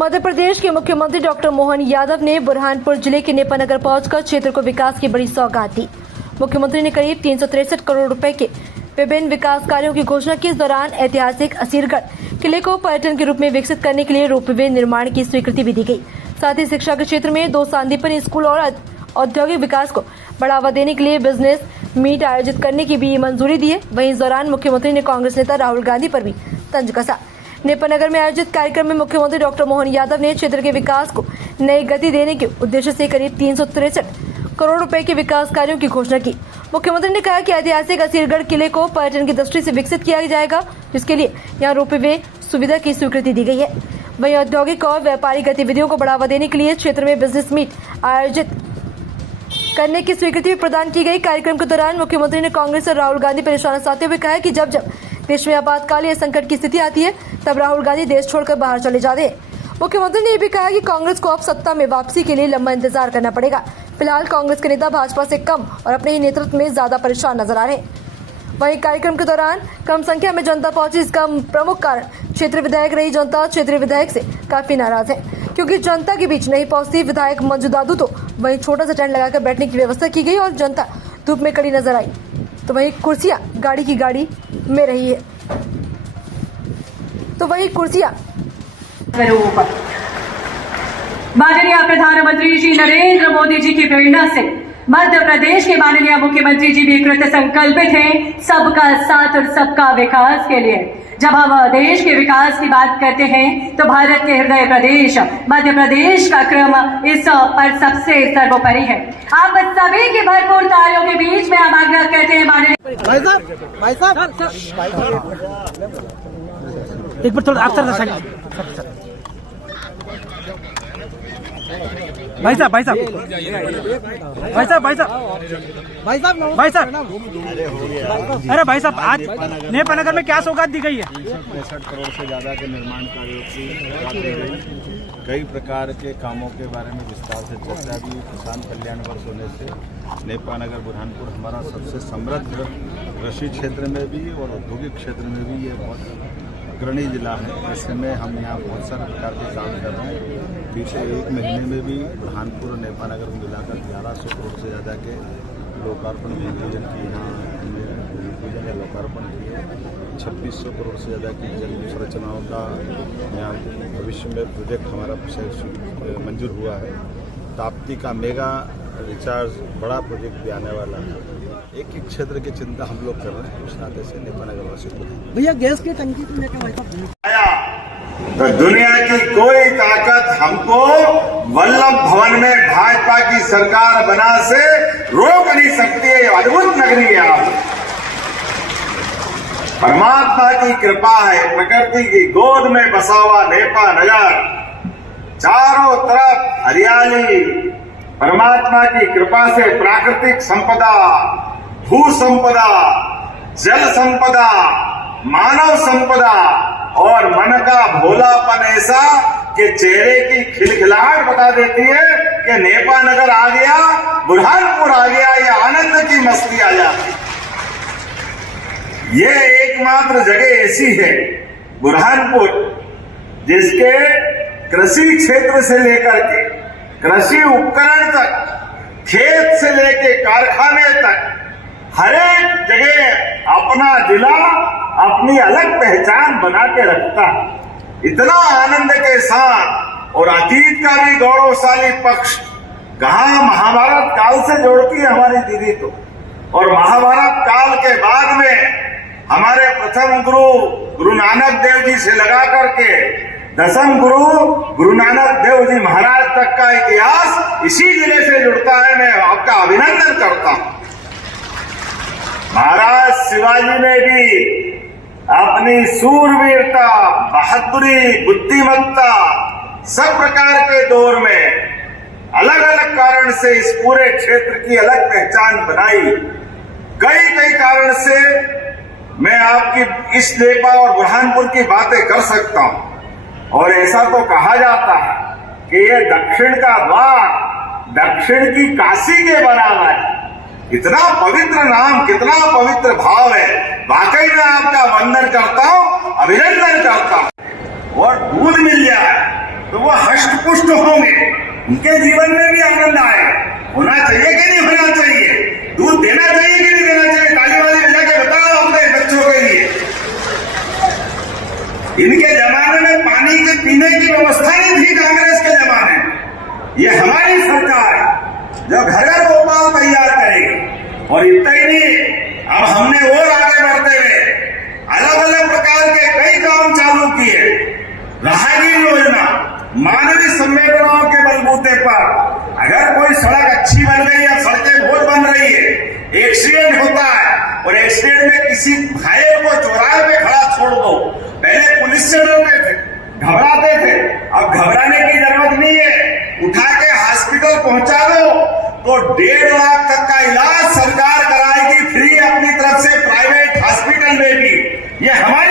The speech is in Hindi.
मध्य प्रदेश के मुख्यमंत्री डॉक्टर मोहन यादव ने बुरहानपुर जिले के नेपानगर पहुंचकर क्षेत्र को विकास की बड़ी सौगात दी। मुख्यमंत्री ने करीब 363 करोड़ रुपए के विभिन्न विकास कार्यों की घोषणा की। इस दौरान ऐतिहासिक असीरगढ़ किले को पर्यटन के रूप में विकसित करने के लिए रोपवे निर्माण की स्वीकृति भी दी गई। साथ ही शिक्षा के क्षेत्र में 2 सांदीपनि स्कूल और औद्योगिक विकास को बढ़ावा देने के लिए बिजनेस मीट आयोजित करने की भी मंजूरी दी है। वहीं इस दौरान मुख्यमंत्री ने कांग्रेस नेता राहुल गांधी पर भी तंज कसा। नेपानगर में आयोजित कार्यक्रम में मुख्यमंत्री डॉक्टर मोहन यादव ने क्षेत्र के विकास को नई गति देने के उद्देश्य से करीब 363 करोड़ रुपए के विकास कार्यों की घोषणा की। मुख्यमंत्री ने कहा कि ऐतिहासिक असीरगढ़ किले को पर्यटन की दृष्टि से विकसित किया जाएगा, जिसके लिए यहां रोपवे सुविधा की स्वीकृति दी गई है। वहीं औद्योगिक और व्यापारिक गतिविधियों को बढ़ावा देने के लिए क्षेत्र में बिजनेस मीट आयोजित करने की स्वीकृति प्रदान की गई। कार्यक्रम के दौरान मुख्यमंत्री ने कांग्रेस और राहुल गांधी पर निशाना साधते हुए कहा कि जब जब देश में आपातकाल या संकट की स्थिति आती है, तब राहुल गांधी देश छोड़कर बाहर चले जाते हैं। मुख्यमंत्री ने यह भी कहा कि कांग्रेस को अब सत्ता में वापसी के लिए लंबा इंतजार करना पड़ेगा। फिलहाल कांग्रेस के नेता भाजपा से कम और अपने ही नेतृत्व में ज्यादा परेशान नजर आ रहे हैं। वहीं कार्यक्रम के दौरान कम संख्या में जनता पहुंची। इसका प्रमुख कारण क्षेत्रीय विधायक रही जनता क्षेत्रीय विधायक से काफी नाराज है, क्योंकि जनता के बीच नहीं पहुंचती विधायक मंजू दादू तो वहीं छोटा सा टेंट लगाकर बैठने की व्यवस्था की गई और जनता धूप में खड़ी नजर आई, तो वहीं कुर्सियां गाड़ी की गाड़ी में रही है। माननीय प्रधानमंत्री श्री नरेंद्र मोदी जी की प्रेरणा से मध्य प्रदेश के माननीय मुख्यमंत्री जी भी कृत संकल्पित हैं सबका साथ और सबका विकास के लिए। जब हम देश के विकास की बात करते हैं तो भारत के हृदय प्रदेश मध्य प्रदेश का क्रम इस पर सबसे सर्वोपरि है। आप सभी की भरपूर तालियों के बीच में हम आग्रह करते हैं माननीय भाई साहब एक बार थोड़ा आप भाई साहब अरे भाई साहब आज नेपानगर में क्या सौगात दी गई है? 65 करोड़ से ज्यादा के निर्माण कार्यों की बात की गई। कई प्रकार के कामों के बारे में विस्तार से चर्चा भी। किसान कल्याण वर्ष होने से नेपानगर बुरहानपुर हमारा सबसे समृद्ध कृषि क्षेत्र में भी और औद्योगिक क्षेत्र में भी ये बहुत अग्रणी जिला है। ऐसे में हम यहाँ बहुत सारे प्रकार के काम कर रहे हैं। पिछले 1 महीने में भी बुरहानपुर और नेपानगर को मिलाकर 1100 करोड़ से ज़्यादा के लोकार्पण भूमि पूजन की यहाँ हमने भूमि पूजन या लोकार्पण किए। 2600 करोड़ से ज़्यादा की जल संरचनाओं का यहाँ भविष्य में प्रोजेक्ट हमारा मंजूर हुआ है। ताप्ती का मेगा रिचार्ज बड़ा प्रोजेक्ट भी आने वाला है। एक एक क्षेत्र की चिंता हम लोग कर रहे हैं। उस नाते से नेपानगर वासी को भैया गैस की टंकी को लेकर तो दुनिया की कोई ताकत हमको वल्लभ भवन में भाजपा की सरकार बना से रोक नहीं सकती है। अद्भुत नगरी है। आप परमात्मा की कृपा है। प्रकृति की गोद में बसा हुआ नेपानगर, चारों तरफ हरियाली, परमात्मा की कृपा से प्राकृतिक संपदा, भू संपदा, जल संपदा, मानव संपदा और मन का भोलापन ऐसा कि चेहरे की खिलखिलाहट बता देती है कि नेपानगर आ गया, बुरहानपुर आ गया, ये आनंद की मस्ती आ जाती। ये एकमात्र जगह ऐसी है बुरहानपुर जिसके कृषि क्षेत्र से लेकर के कृषि उपकरण तक, खेत से लेके कारखाने तक हर एक जगह अपना जिला अपनी अलग पहचान बना के रखता है। इतना आनंद के साथ और अतीत का भी गौरवशाली पक्ष कहाँ महाभारत काल से जोड़ती है हमारी दीदी तो। और महाभारत काल के बाद में हमारे प्रथम गुरु नानक देव जी से लगा करके 10म गुरु नानक देव जी महाराज तक का इतिहास इसी जिले से जुड़ता है। मैं आपका अभिनंदन करता हूं। महाराज शिवाजी ने भी अपनी सूरवीरता, बहादुरी, बुद्धिमत्ता सब प्रकार के दौर में अलग अलग कारण से इस पूरे क्षेत्र की अलग पहचान बनाई। कई कारण से मैं आपकी इस नेपा और बुरहानपुर की बातें कर सकता हूं। और ऐसा तो कहा जाता है कि ये दक्षिण का द्वार, दक्षिण की काशी के बराबर है। इतना पवित्र नाम, कितना पवित्र भाव है। वाकई में आपका वंदन करता हूं, अभिनंदन करता हूं। और दूध मिल जाए तो वो हष्ट पुष्ट होंगे, उनके जीवन में भी आनंद आए। होना चाहिए कि नहीं होना चाहिए? दूध देना चाहिए कि नहीं देना चाहिए? ताली वाली बजा के बताओ अपने बच्चों के लिए। इनके जमाने में पानी के पीने की व्यवस्था नहीं थी, कांग्रेस के जमाने में। ये हमारी सरकार है जो घर घर गोपाल तैयार करेगी। और इतना ही नहीं, अब हमने और आगे बढ़ते हुए अलग अलग प्रकार के कई काम चालू किए। राहगीर योजना, मानवीय संवेदनाओं के बलबूते पर अगर कोई सड़क अच्छी बन गई या सड़कें बहुत बन रही है, एक्सीडेंट होता है और एक्सीडेंट में किसी घायल को चौराहे पे खड़ा छोड़ दो। पहले पुलिस से डरते थे, घबराते थे, अब घबराने की जरूरत नहीं है। उठा के हॉस्पिटल पहुंचा दो तो 1.5 लाख तक का इलाज सरकार कराएगी फ्री अपनी तरफ से प्राइवेट हॉस्पिटल में भी। ये हमारी